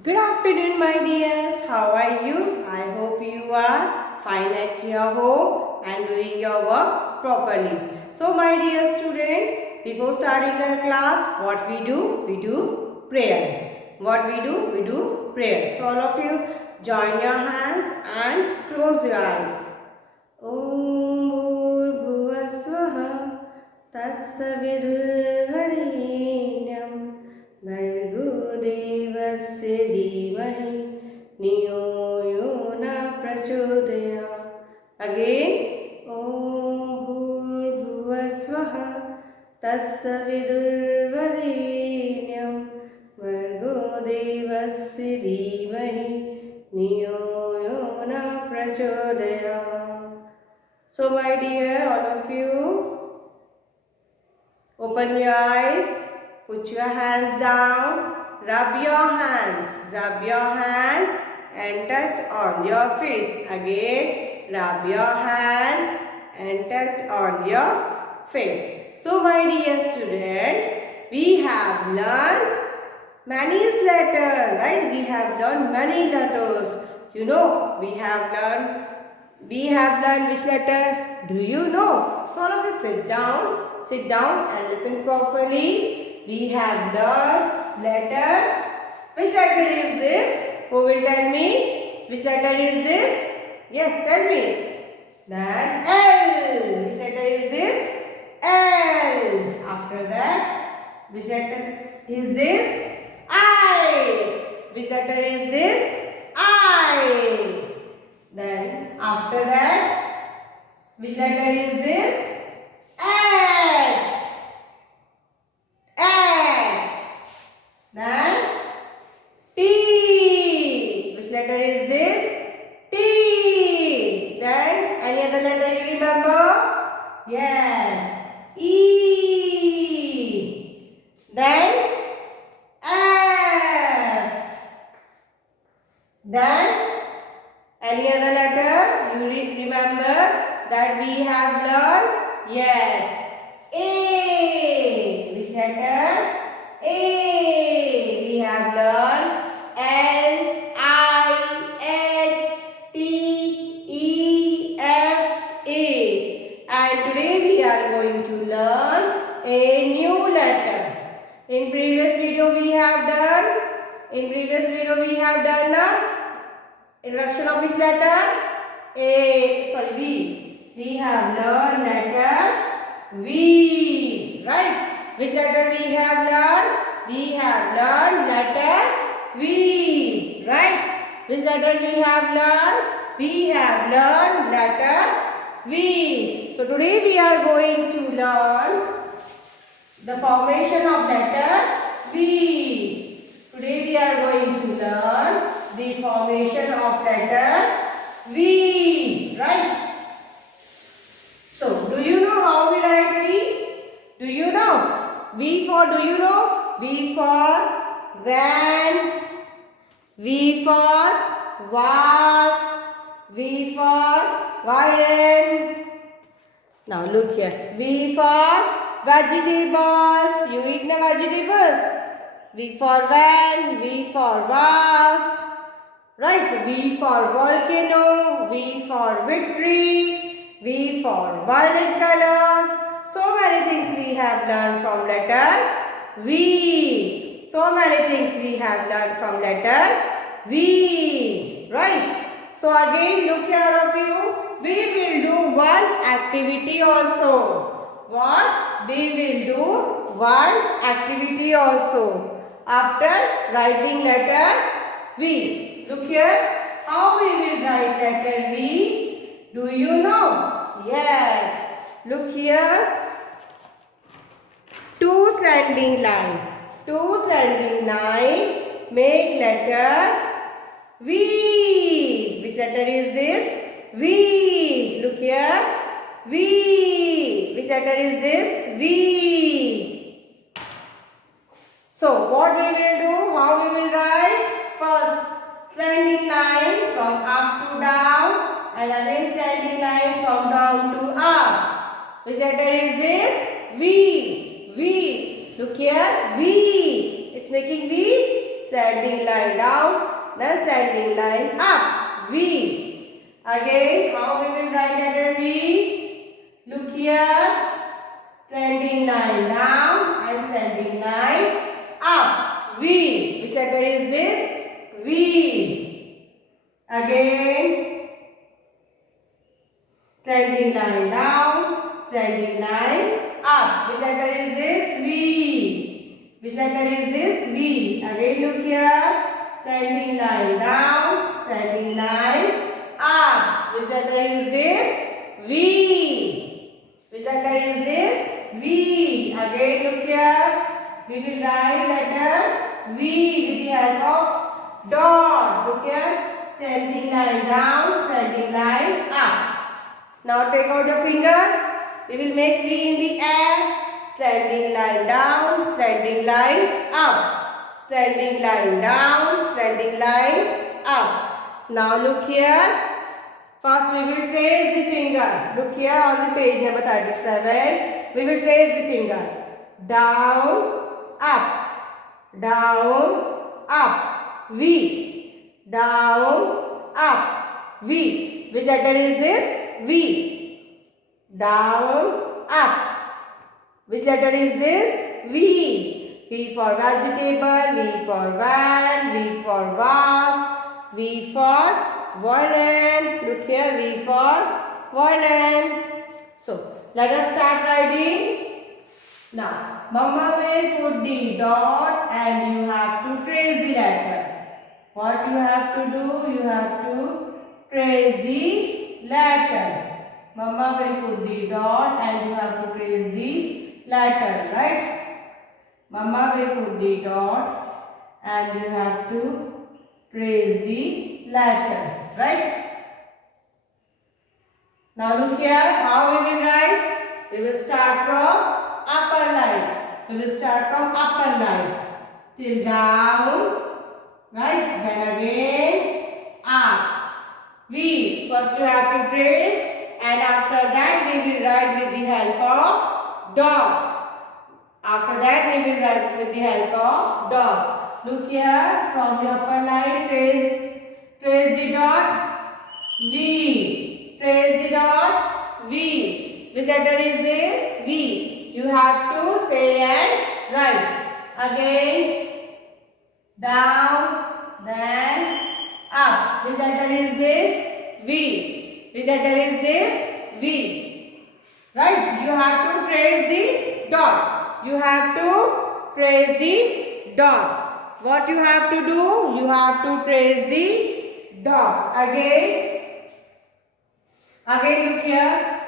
Good afternoon, my dears. How are you? I hope you are fine at your home and doing your work properly. So, my dear student, before starting the class, what we do? We do prayer. What we do? We do prayer. So, all of you join your hands and close your eyes. Om Bhurbhuvasvaha Tassavithuvarenyam Bhargo Devasya Dhimahi Niyo Yona Prachodaya. Again, Om Bhurbhuvasvaha Tassavithuvarenyam Bhargo Devasya Dhimahi Niyo Yona Prachodaya. So, my dear, all of you, open your eyes, put your hands down, rub your hands and touch on your face. Again, rub your hands and touch on your face. So, my dear student, we have learned many letters, right? We have learned many letters. You know, we have learned which letter? Do you know? So all of you sit down and listen properly. We have learned letter. Which letter is this? Who will tell me? Which letter is this? Yes, tell me. Then L. Which letter is this? L. After that, which letter is this? I. Which letter is this? I. Then after that, which letter is this? H. H. Then T. Which letter is this? T. Then any other letter you remember? Yes. E. Then F. Then any other letter you remember that we have learned? Yes. A. Which letter? A. We have learned L, I, H, T, E, F, A. And today we are going to learn a new letter. In previous video we have done introduction of which letter? V. We have learned letter V. Right? Which letter we have learned? We have learned letter V. Right? Which letter we have learned? We have learned letter V. So today we are going to learn the formation of letter V. Today we are going to learn the formation of letter V. Right? So, do you know how we write V? Do you know? V for, do you know? V for van, V for vase, V for violin. Now look here. V for vegetables. You eat the vegetables. V for van, V for vase. Right? V for volcano, V for victory, V for violet color. So many things we have learned from letter V. So many things we have learned from letter V. Right? So again, look here all of you. We will do one activity also. What? We will do one activity also. After writing letter V. Look here, how we will write letter V? Do you know? Yes. Look here, two slanting line make letter V. Which letter is this? V. Look here, V. Which letter is this? V. So what we will do? How we will write? First, slanting line from up to down and again slanting line from down to up. Which letter is this? V. V. Look here. V. It's making V Standing line down. Then standing line up. V. Again, how we will write letter V? Look here. Standing line down and standing line up. V. Which letter is this? V. Again. Standing line down, standing line up. Which letter is this? V. Which letter is this? V. Again look here. Standing line down, standing line up. Which letter is this? V. Which letter is this? V. Again look here. We will write letter V with the help of dot. Look here. Standing line down, standing line up. Now take out your finger. We will make V in the air. Standing line down, standing line up. Standing line down, standing line up. Now look here. First we will trace the finger. Look here on the page number 37. We will trace the finger. Down, up. Down, up. V. Down, up. V. Which letter is this? V. Down, up. Which letter is this? V. V for vegetable, V for van, V for vase, V for violin. Look here, V for violin. So, let us start writing. Now, Mama will put the dot and you have to trace the letter. What you have to do? You have to trace the letter. Mama will put the dot and you have to trace the letter, right? Mama will put the dot and you have to trace the letter, right? Now look here, how we will write? We will start from upper line. We will start from upper line till down, right? Then again up. V. First you have to trace and after that we will write with the help of dot. After that we will write with the help of dot. Look here from the upper line, trace the dot. V. Trace the dot. V. Which letter is this? V. You have to say and write. Again down, then up. Which letter is this? V. Which letter is this? V. Right? You have to trace the dot. You have to trace the dot. What you have to do? You have to trace the dot. Again look here.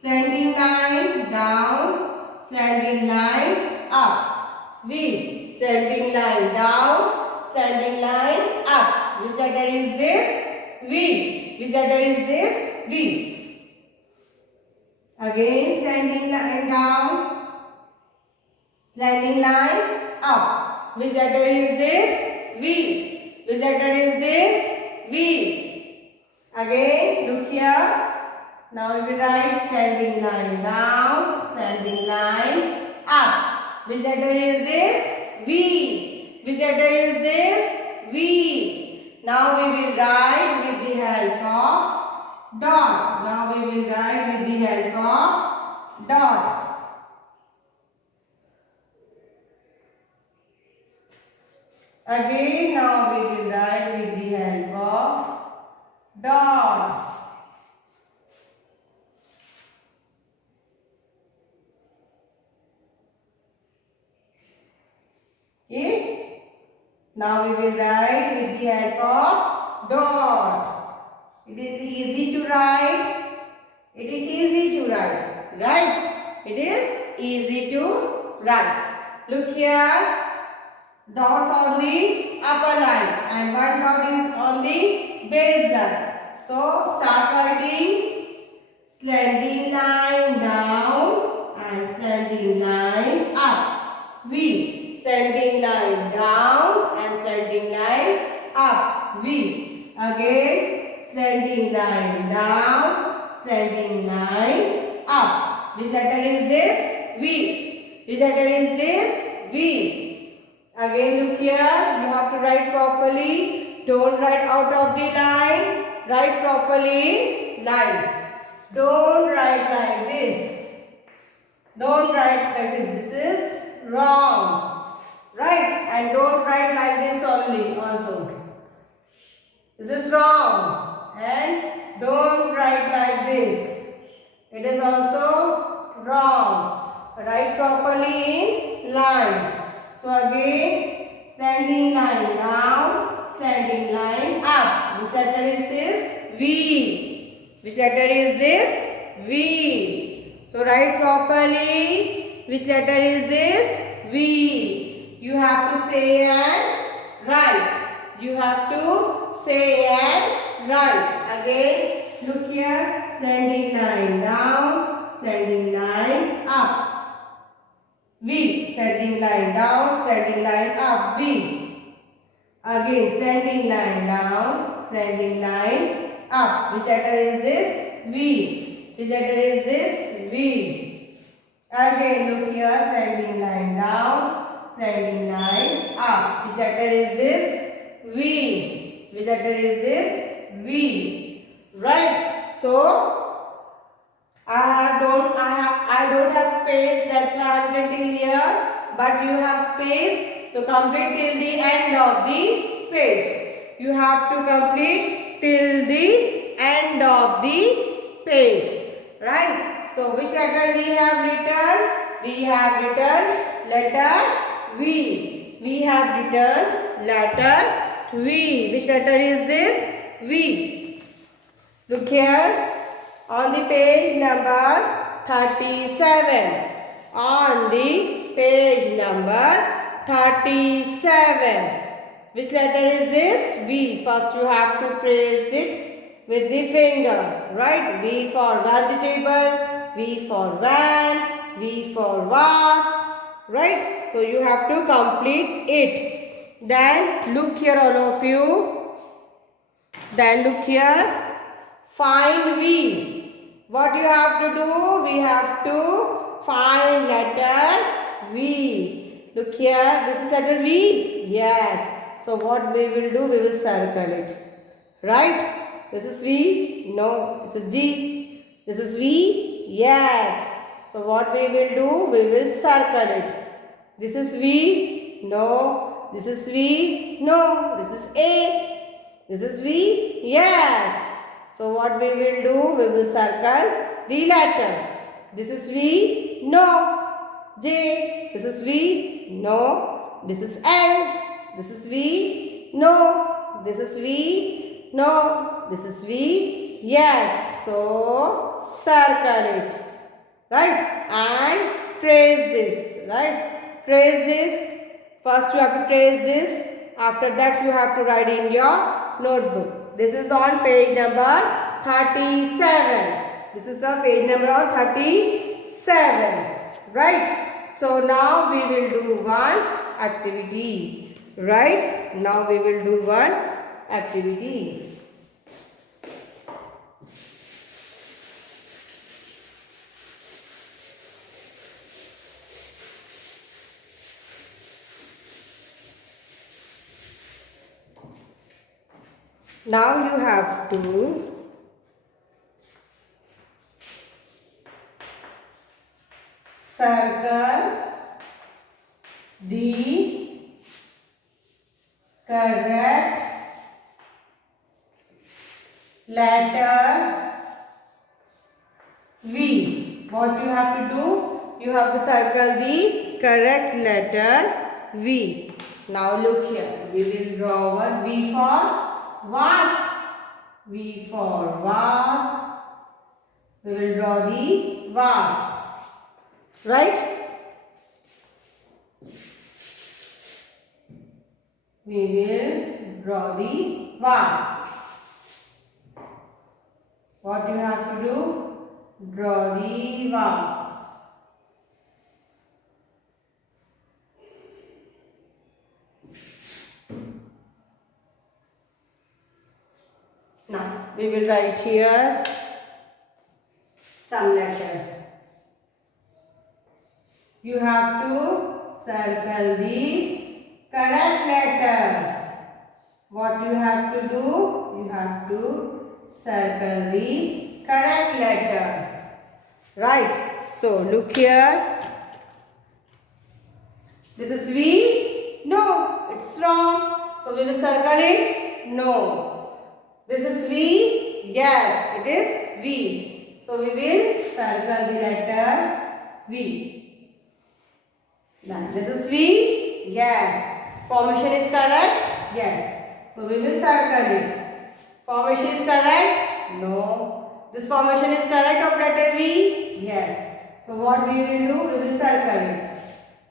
Standing line down, standing line up. V. Standing line down, standing line up. Which letter is this? V. Which letter is this? V. Again standing line down, standing line up. Which letter is this? V. Which letter is this? V. Again look here. Now we will write standing line down, standing line up. Which letter is this? V. Which letter is this? V. Now we will write with the help of dot. Now we will write with the help of dot. Again now we will write with the help of dot. Okay. Now we will write with the help of dot. It is easy to write. It is easy to write. Right? It is easy to write. Look here. Dots on the upper line and one dot is on the base line. So start writing. Slanting line down and slanting line up. V. Standing line down and standing line up. V. Again standing line down, standing line up. Which letter is this? V. Which letter is this? V. Again look here. You have to write properly. Don't write out of the line. Write properly in lines. Don't write like this. Don't write like this. This is wrong. Right? And don't write like this only also. This is wrong. And don't write like this. It is also wrong. Write properly in lines. So again, standing line down, standing line up. Which letter is this? V. Which letter is this? V. So write properly. Which letter is this? V. You have to say and write. You have to say and write. Again, look here. Standing line down, standing line up. V. Standing line down, standing line up. V. Again, standing line down, standing line up. Which letter is this? V. Which letter is this? V. Again, look here. Standing line down, standing line up. Which letter is this? V. Which letter is this? V. Right. So I don't have space, that's why I am written here. But you have space to complete till the end of the page. You have to complete till the end of the page. Right? So which letter we have written? We have written letter V. We have written letter V. Which letter is this? V. Look here. On the page number 37. On the page number 37. Which letter is this? V. First you have to trace it with the finger. Right? V for vegetable. V for van. V for vase. Right? So you have to complete it. Then look here all of you. Then look here. Find V. What you have to do? We have to find letter V. Look here. This is letter V. Yes. So what we will do? We will circle it. Right? This is V. No. This is G. This is V. Yes. So what we will do? We will circle it. This is V. No. This is V. No. This is A. This is V. Yes. So what we will do? We will circle the letter. This is V. No. J. This is V. No. This is L. This is V. No. This is V. No. This is V. Yes. So circle it. Right? And trace this. Right? Trace this. First you have to trace this. After that you have to write in your notebook. This is on page number 37. This is the page number on 37. Right? So now we will do one activity. Right? Now we will do one activity. Now you have to circle the correct letter V. What you have to do? You have to circle the correct letter V. Now look here. We will draw one V for vase. V for vase. We will draw the vase. Right? We will draw the vase. What you have to do? Draw the vase. Now we will write here some letter. You have to circle the correct letter. What you have to do? You have to circle the correct letter. Right. So look here. This is V. No, it's wrong. So we will circle it. No. This is V. Yes, it is V. So we will circle the letter V. Now this is V. Yes. Formation is correct. Yes. So we will circle it. Formation is correct? No. This formation is correct of letter V? Yes. So what we will do? We will circle it.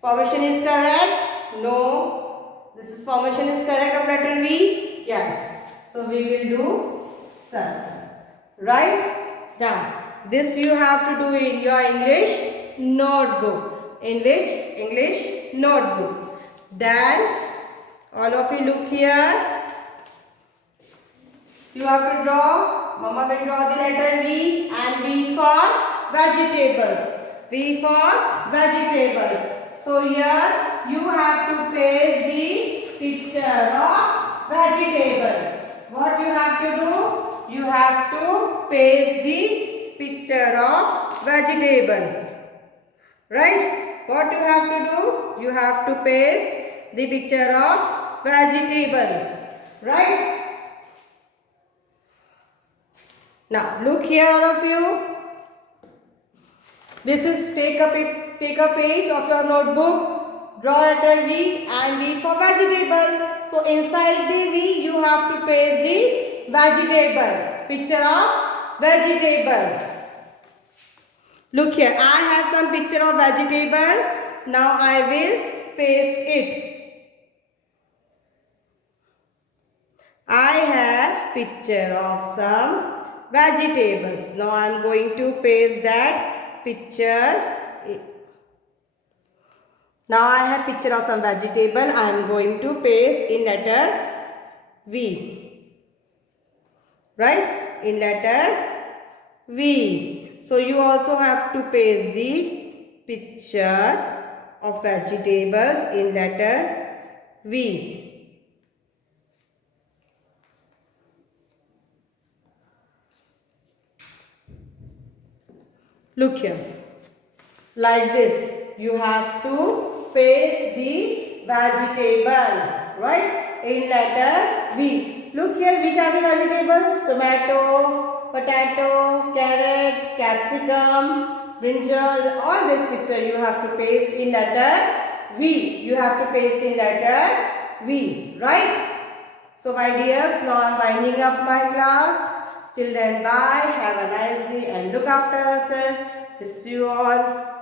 Formation is correct? No. This is formation is correct of letter V? Yes. So we will do circle. Right? Now, this you have to do in your English notebook. In which? English notebook. Then, all of you look here. You have to draw. Mama will draw the letter V and V for vegetables. V for vegetables. So here you have to paste the picture of vegetable. What you have to do? You have to paste the picture of vegetable. Right? What you have to do? You have to paste the picture of vegetable. Right? Now look here, all of you. This is take a page of your notebook. Draw letter V and V for vegetable. So inside the V you have to paste the vegetable. Picture of vegetable. Look here. I have some picture of vegetable. Now I will paste it. I have picture of some vegetables. Now I am going to paste that picture. Now I have picture of some vegetable. I am going to paste in letter V. Right? In letter V. So you also have to paste the picture of vegetables in letter V. Look here. Like this. You have to paste the vegetable. Right? In letter V. Look here. Which are the vegetables? Tomato, potato, carrot, capsicum, brinjal. All this picture you have to paste in letter V. You have to paste in letter V. Right? So my dears, now I am winding up my class. Till then, bye. Have a nice day and look after yourself. Miss you all.